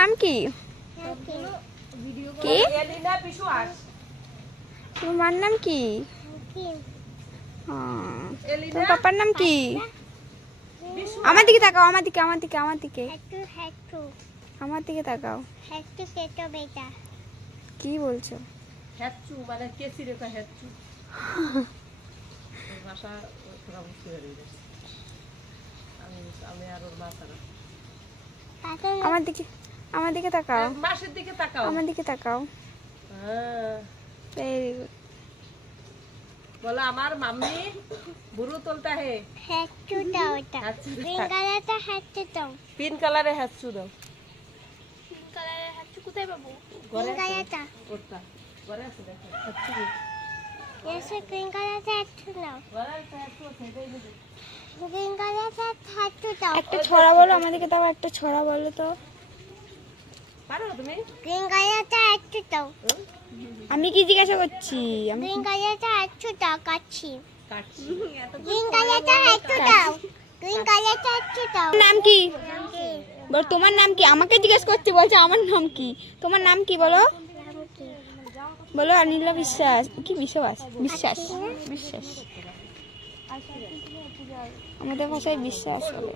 নাম কি? কি তোমার মার নাম কি? তোমার পাপার নাম কি? আমার দিকে তাকাও, আমার দিকে আমার দিকে আমার দিকে আমার দিকে তাকাও। কি বলছো? হেচ্চু মানে কেসি রেখা হেচ্চু ভাষা ওরা বুঝতে পারি আমি আর ওর মাথারা আমার দিকে আমার দিকে তাকাও, মাসের দিকে তাকাও, আমার দিকে তাকাও। Very good. बोला हमार मम्मी बुरु तोलता है हेच्चू दाओ ता पिंक कलर ता हेच्चू दाओ पिन कलर है हेच्चू दाओ পিঙ্ক কালারের হাঁচু কোথায় পাবো? गोरे पिंक कलर ता ओटा गोरे से देखो हेच्चू ऐसे पिंक कलर ता हेच्चू दाओ गोरे से हेच्चू सेदे ही दे पिंक कलर ता हेच्चू दाओ একটা ছড়া বলো আমাদেরকে, তাও একটা ছড়া বলো তো। पारो तुम्हें पिंक कलर ता हेच्चू दाओ আমি কি জিজ্ঞাসা করছি? আমি पिंक कलर ता हेच्चू दाओ काची काची पिंक कलर ता हेच्चू दाओ पिंक कलर ता हेच्चू दाओ নাম কি বল? তোমার নাম কি? আমাকে জিজ্ঞেস করছি, বলছে আমার নাম কি। তোমার নাম কি বলো? বলো অনিলা বিশ্বাস। কি বিশ্বাস? বিশ্বাস বিশ্বাস আমাদের ভাষায় বিশ্বাস বলে।